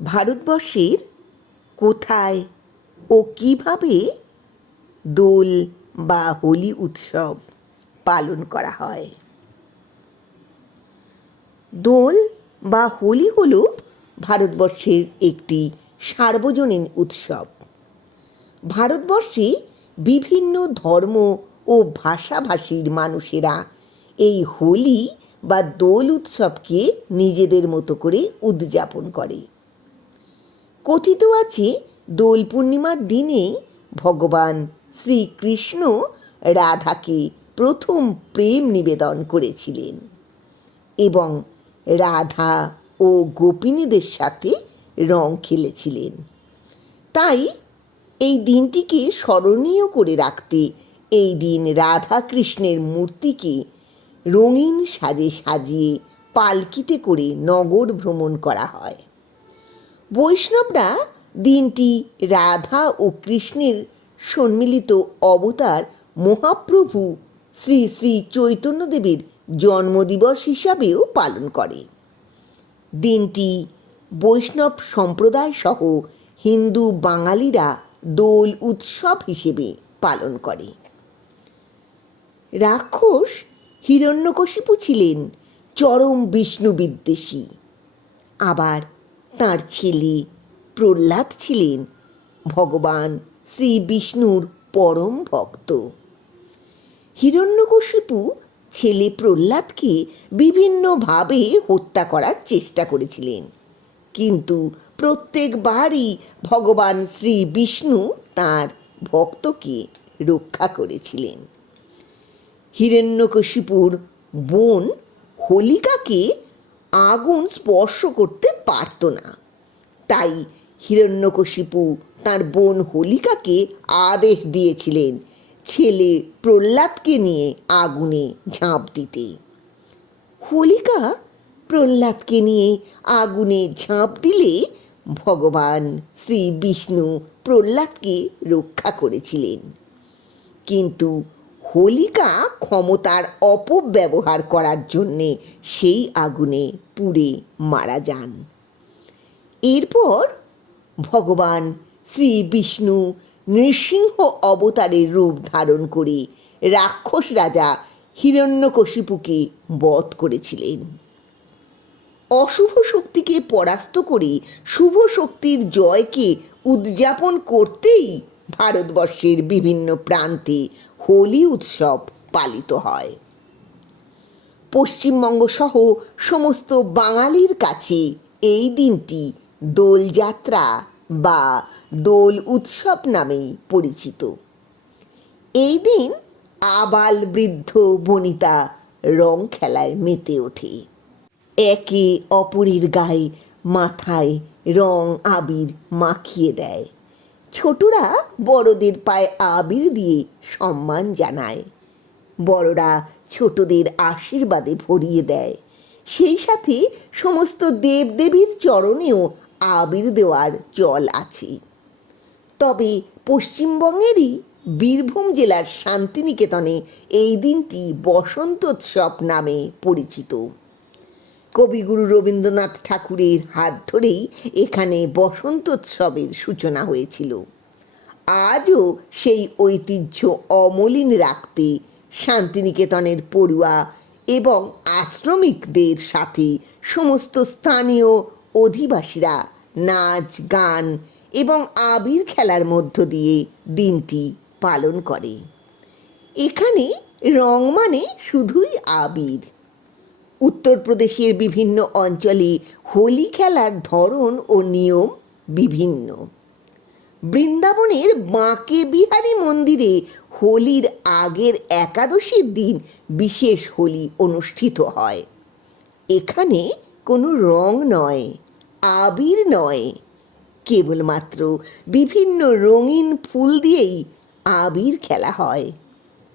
ভারতবর্ষের কোথায় ও কিভাবে দোল বা হোলি উৎসব পালন করা হয়? দোল বা হোলি হল ভারতবর্ষের একটি সার্বজনীন উৎসব। ভারতবর্ষে বিভিন্ন ধর্ম ও ভাষাভাষীর মানুষেরা এই হোলি বা দোল উৎসবকে নিজেদের মতো করে উদযাপন করে। কথিত আছে দোল পূর্ণিমার দিনে ভগবান শ্রীকৃষ্ণ রাধাকে প্রথম প্রেম নিবেদন করেছিলেন এবং রাধা ও গোপিনীদের সাথে রং খেলেছিলেন। তাই এই দিনটিকে স্মরণীয় করে রাখতে এই দিন রাধা কৃষ্ণের মূর্তিকে রঙিন সাজে সাজিয়ে পালকিতে করে নগর ভ্রমণ করা হয়। বৈষ্ণবরা দিনটি রাধা ও কৃষ্ণের সম্মিলিত অবতার মহাপ্রভু শ্রী শ্রী চৈতন্যদেবের জন্মদিবস হিসাবেও পালন করে। দিনটি বৈষ্ণব সম্প্রদায় সহ হিন্দু বাঙালিরা দোল উৎসব হিসেবে পালন করে। রাক্ষস হিরণ্যকশিপু ছিলেন চরম বিষ্ণু বিদ্বেষী। আবার তাঁর ছেলে প্রহ্লাদ ছিলেন ভগবান শ্রী বিষ্ণুর পরম ভক্ত। হিরণ্যকশিপু ছেলে প্রহ্লাদকে বিভিন্নভাবে হত্যা করার চেষ্টা করেছিলেন, কিন্তু প্রত্যেকবারই ভগবান শ্রী বিষ্ণু তাঁর ভক্তকে রক্ষা করেছিলেন। হিরণ্যকশিপুর বোন হোলিকাকে আগুন স্পর্শ করতে পারত না, তাই হিরণ্যকশিপু তাঁর বোন হোলিকাকে আদেশ দিয়েছিলেন ছেলে প্রহ্লাদকে নিয়ে আগুনে ঝাঁপ দিতে। হোলিকা প্রহ্লাদকে নিয়ে আগুনে ঝাঁপ দিলে ভগবান শ্রী বিষ্ণু প্রহ্লাদকে রক্ষা করেছিলেন, কিন্তু হোলিকা ক্ষমতার অপব্যবহার করার জন্যে সেই আগুনে পুড়ে মারা যান। এরপর ভগবান শ্রী বিষ্ণু নৃসিংহ অবতারের রূপ ধারণ করে রাক্ষস রাজা হিরণ্যকশিপুকে বধ করেছিলেন। অশুভ শক্তিকে পরাস্ত করে শুভ শক্তির জয়কে উদযাপন করতেই ভারতবর্ষের বিভিন্ন প্রান্তে হোলি উৎসব পালিত হয়। পশ্চিমবঙ্গ সহ সমস্ত বাঙালির কাছে এই দিনটি দোলযাত্রা বা দোল উৎসব নামেই পরিচিত। এই দিন আবাল বৃদ্ধ বনিতা রং খেলায় মেতে ওঠে। একে অপরের গায়ে মাথায় রং আবির মাখিয়ে দেয়। ছোটরা বড়দের পায়ে আবির দিয়ে সম্মান জানায়, বড়রা ছোটদের আশীর্বাদে ভরিয়ে দেয়। সেই সাথে সমস্ত দেবদেবীর চরণেও আবির দেওয়ার চল আছে। তবে পশ্চিমবঙ্গেরই বীরভূম জেলার শান্তিনিকেতনে এই দিনটি বসন্তোৎসব নামে পরিচিত। কবিগুরু রবীন্দ্রনাথ ঠাকুরের হাত ধরেই এখানে বসন্তোৎসবের সূচনা হয়েছিল। আজও সেই ঐতিহ্য অমলিন রাখতে শান্তিনিকেতনের পড়ুয়া এবং আশ্রমিকদের সাথে সমস্ত স্থানীয় অধিবাসীরা নাচ গান এবং আবির খেলার মধ্য দিয়ে দিনটি পালন করে। এখানে রং মানে শুধুই আবির। উত্তরপ্রদেশের বিভিন্ন অঞ্চলে হোলি খেলার ধরন ও নিয়ম বিভিন্ন। বৃন্দাবনের বাঁকে বিহারী মন্দিরে হোলির আগের একাদশীর দিন বিশেষ হোলি অনুষ্ঠিত হয়। এখানে কোনো রং নয়, আবির নয়, কেবলমাত্র বিভিন্ন রঙিন ফুল দিয়েই আবির খেলা হয়।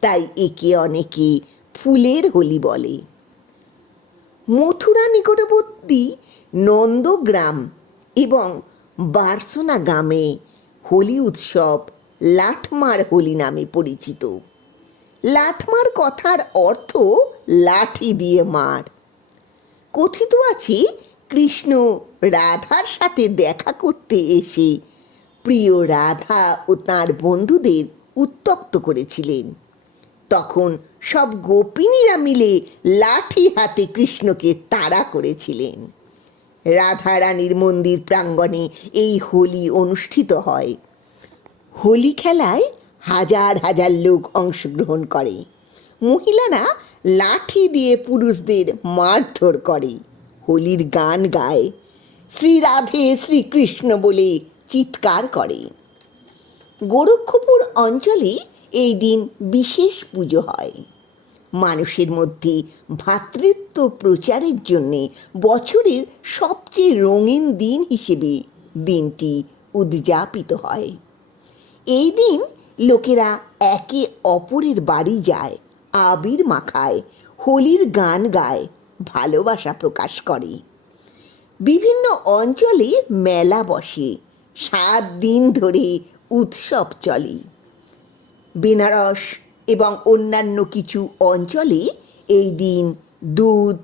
তাই একে অনেকে ফুলের হোলি বলে। মথুরা নিকটবর্তী নন্দগ্রাম এবং বারসোনা গ্রামে হোলি উৎসব লাঠমার হোলি নামে পরিচিত। লাঠমার কথার অর্থ লাঠি দিয়ে মার। কথিত আছে কৃষ্ণ রাধার সাথে দেখা করতে এসে প্রিয় রাধা ও তাঁর বন্ধুদের উত্ত্যক্ত করেছিলেন। তখন সব গোপিনীরা মিলে লাঠি হাতে কৃষ্ণকে তাড়া করেছিলেন। রাধারানীর মন্দির প্রাঙ্গণে এই হোলি অনুষ্ঠিত হয়। হোলি খেলায় হাজার হাজার লোক অংশগ্রহণ করে। মহিলারা লাঠি দিয়ে পুরুষদের মারধর করে, হোলির গান গায়, শ্রী রাধে শ্রীকৃষ্ণ বলে চিৎকার করে। গোরক্ষপুর অঞ্চলে এই দিন বিশেষ পুজো হয়। মানুষের মধ্যে ভ্রাতৃত্ব প্রচারের জন্যে বছরের সবচেয়ে রঙিন দিন হিসেবে দিনটি উদযাপিত হয়। এই দিন লোকেরা একে অপরের বাড়ি যায়, আবির মাখায়, হোলির গান গায়, ভালোবাসা প্রকাশ করে। বিভিন্ন অঞ্চলে মেলা বসে, 7 দিন ধরে উৎসব চলে। বেনারস এবং অন্যান্য কিছু অঞ্চলে এই দিন দুধ,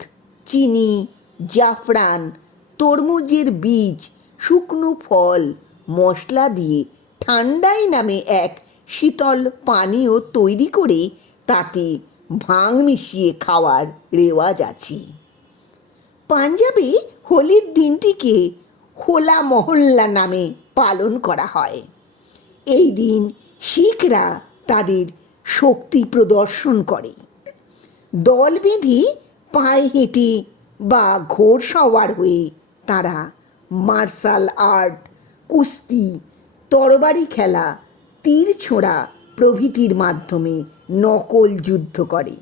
চিনি, জাফরান, তরমুজের বীজ, শুকনো ফল, মশলা দিয়ে ঠান্ডাই নামে এক শীতল পানীয় তৈরি করে তাতে ভাং মিশিয়ে খাওয়ার রেওয়াজ আছে। পাঞ্জাবে হোলির দিনটিকে হোলা মহল্লা নামে পালন করা হয়। এই দিন শিখরা তাদের শক্তি প্রদর্শন করে। দল বেঁধে পায়ে হেঁটে বা ঘোড়সওয়ার হয়ে তারা মার্শাল আর্ট, কুস্তি, তরবারি খেলা, তীর ছোঁড়া প্রভৃতির মাধ্যমে নকল যুদ্ধ করে।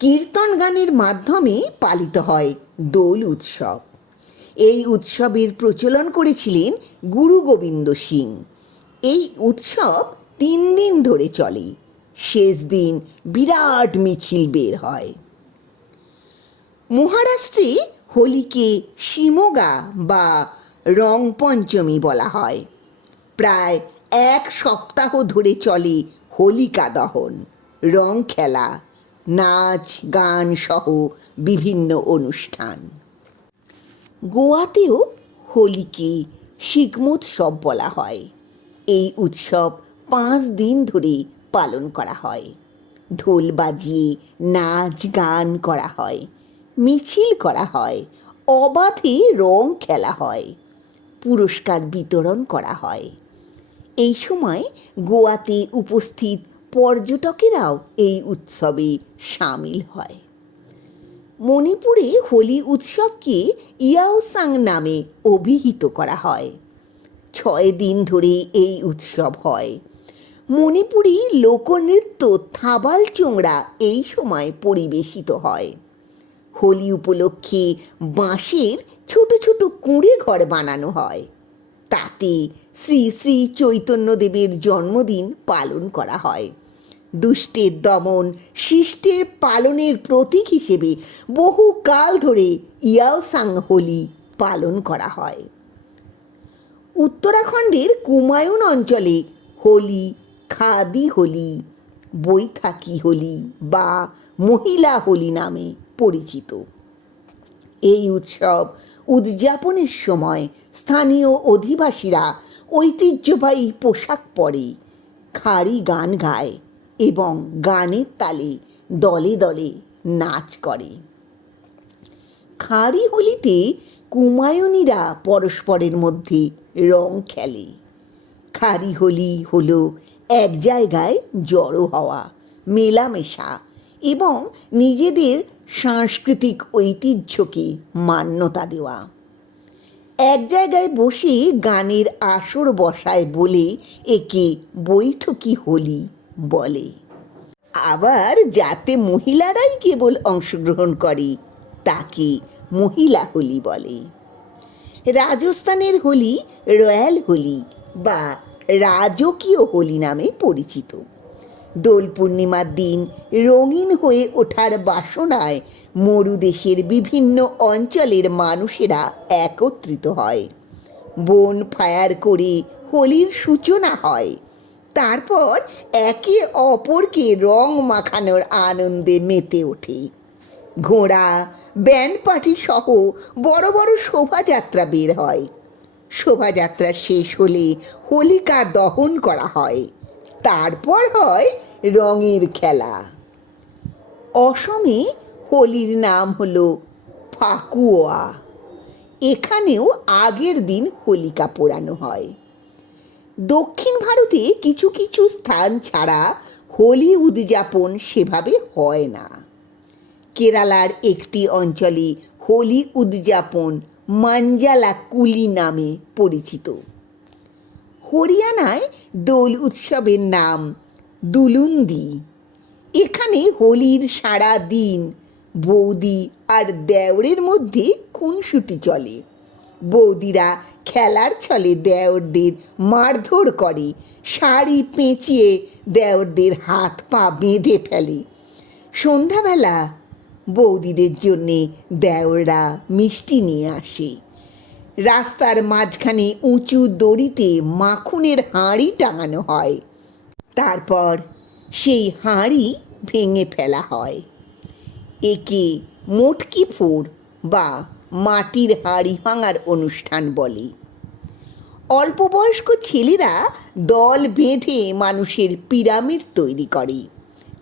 কীর্তন গানের মাধ্যমে পালিত হয় দোল উৎসব। এই উৎসবের প্রচলন করেছিলেন গুরু গোবিন্দ সিং। এই উৎসব 3 দিন ধরে চলে। শেষ দিন বিরাট মিছিল বের হয়। মহারাষ্ট্রে হোলিকে শিমোগা বা রং পঞ্চমী বলা হয়। প্রায় 1 সপ্তাহ ধরে চলে হোলিকা দহন, রং খেলা, নাচ গান সহ বিভিন্ন অনুষ্ঠান। গোয়াতেও হোলিকে শিগমোৎসব বলা হয়। এই উৎসব 5 দিন ধরে পালন করা হয়। ঢোল বাজিয়ে নাচ গান করা হয়, মিছিল করা হয়, অবাধে রং খেলা হয়, পুরস্কার বিতরণ করা হয়। এই সময় গোয়াতে উপস্থিত পর্যটকেরাও এই উৎসবে সামিল হয়। মণিপুরে হোলি উৎসবকে ইয়াওসাং নামে অভিহিত করা হয়। 6 দিন ধরে এই উৎসব হয়। মণিপুরি লোকনৃত্য থাবাল চোংরা এই সময় পরিবেশিত হয়। হোলি উপলক্ষে বাঁশের ছোট ছোট কুঁড়ে ঘর বানানো হয়। তাতে শ্রী শ্রী চৈতন্যদেবের জন্মদিন পালন করা হয়। দুষ্টের দমন, শিষ্টের পালনের প্রতীক হিসেবে বহুকাল ধরে ইয়াওসাং হোলি পালন করা হয়। উত্তরাখণ্ডের কুমায়ুন অঞ্চলে হোলি খাদি হোলি, বৈথাকি হোলি বা মহিলা হোলি নামে পরিচিত। এই উৎসব উদযাপনের সময় স্থানীয় অধিবাসীরা ঐতিহ্যবাহী পোশাক পরে, খাড়ি গান গায় এবং গানের তালে দলে দলে নাচ করে। খাড়ি হোলিতে কুমায়ুনিরা পরস্পরের মধ্যে রং খেলে। খাড়ি হোলি হলো এক জায়গায় জড়ো হওয়া, মেলামেশা এবং নিজেদের সাংস্কৃতিক ঐতিহ্যকে মান্যতা দেওয়া। এক জায়গায় বসে গানের আসর বসায় বলে একে বৈঠকি হোলি বলে। আবার যাতে মহিলারাই কেবল অংশগ্রহণ করে তাকে মহিলা হোলি বলে। রাজস্থানের হোলি রয়্যাল হোলি বা রাজকীয় হোলি নামে পরিচিত। দোল পূর্ণিমার দিন রঙিন হয়ে ওঠার বাসনায় মরুদেশের বিভিন্ন অঞ্চলের মানুষেরা একত্রিত হয়। বন ফায়ার করে হোলির সূচনা হয়। তারপর একে অপরকে রং মাখানোর আনন্দে মেতে ওঠে। ঘোড়া, ব্যান্ড পার্টি সহ বড় বড় শোভাযাত্রা বের হয়। শোভাযাত্রা শেষ হলে হোলিকা দহন করা হয়। তারপর হয় রঙের খেলা। অসমে হোলির নাম হলো ফাকুয়া। এখানেও আগের দিন হোলিকা পোড়ানো হয়। দক্ষিণ ভারতে কিছু কিছু স্থান ছাড়া হোলি উদযাপন সেভাবে হয় না। কেরালার একটি অঞ্চলে হোলি উদযাপন মাঞ্জালা কুলি নামে পরিচিত। হরিয়ানায় দোল উৎসবের নাম দুলুন্দি। এখানে হোলির সারা দিন বৌদি আর দেওরের মধ্যে খুনসুটি চলে। বৌদিরা খেলার ছলে দেওরদের মারধর করে, শাড়ি পেঁচিয়ে দেওরদের হাত পা বেঁধে ফেলে। সন্ধ্যাবেলা বৌদিদের জন্যে দেওররা মিষ্টি নিয়ে আসে। রাস্তার মাঝখানে উঁচু দড়িতে মাখনের হাঁড়ি টাঙানো হয়। তারপর সেই হাঁড়ি ভেঙে ফেলা হয়। একে মটকি ফোড় বা মাটির হাঁড়ি ভাঙার অনুষ্ঠান বলে। অল্প বয়স্ক ছেলেরা দল বেঁধে মানুষের পিরামিড তৈরি করে।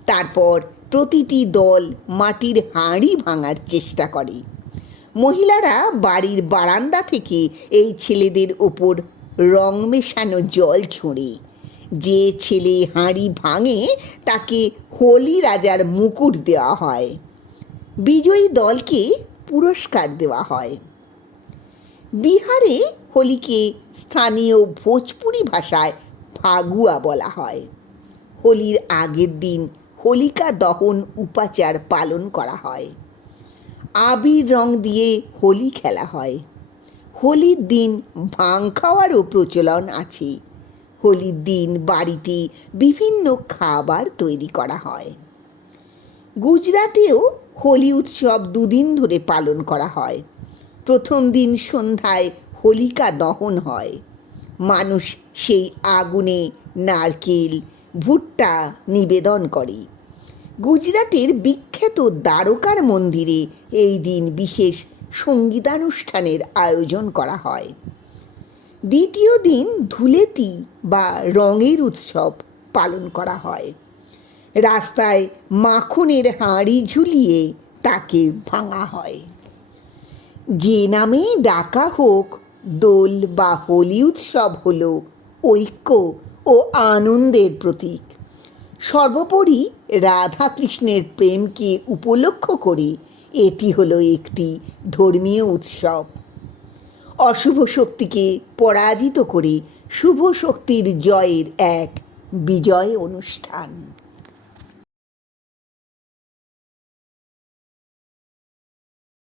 তারপর প্রতিটি দল মাটির হাঁড়ি ভাঙার চেষ্টা করে। মহিলারা বাড়ির বারান্দা থেকে এই ছেলেদের ওপর রং মেশানো জল ছোঁড়ে। যে ছেলে হাঁড়ি ভাঙে তাকে হোলি রাজার মুকুট দেওয়া হয়। বিজয়ী দলকে পুরস্কার দেওয়া হয়। বিহারে হোলিকে স্থানীয় ভোজপুরি ভাষায় ফাগুয়া বলা হয়। হোলির আগের দিন হোলিকা দহন উপাচার পালন করা হয়। আবির রং দিয়ে হোলি খেলা হয়। হোলির দিন ভাং খাওয়ারও প্রচলন আছে। হোলির দিন বাড়িতে বিভিন্ন খাবার তৈরি করা হয়। গুজরাটেও হোলি উৎসব দুদিন ধরে পালন করা হয়। প্রথম দিন সন্ধ্যায় হোলিকা দহন হয়। মানুষ সেই আগুনে নারকেল, ভুট্টা নিবেদন করে। গুজরাটের বিখ্যাত দ্বারকার মন্দিরে এই দিন বিশেষ সঙ্গীতানুষ্ঠানের আয়োজন করা হয়। দ্বিতীয় দিন ধুলেতি বা রঙের উৎসব পালন করা হয়। রাস্তায় মাখনের হাঁড়ি ঝুলিয়ে তাকে ভাঙা হয়। যে নামে ডাকা হোক, দোল বা হোলি উৎসব হল ঐক্য ও আনন্দের প্রতীক। সর্বোপরি রাধা কৃষ্ণের প্রেমকে উপলক্ষ করে এটি হলো একটি ধর্মীয় উৎসব। অশুভ শক্তিকে পরাজিত করে শুভ শক্তির জয়ের এক বিজয় অনুষ্ঠান।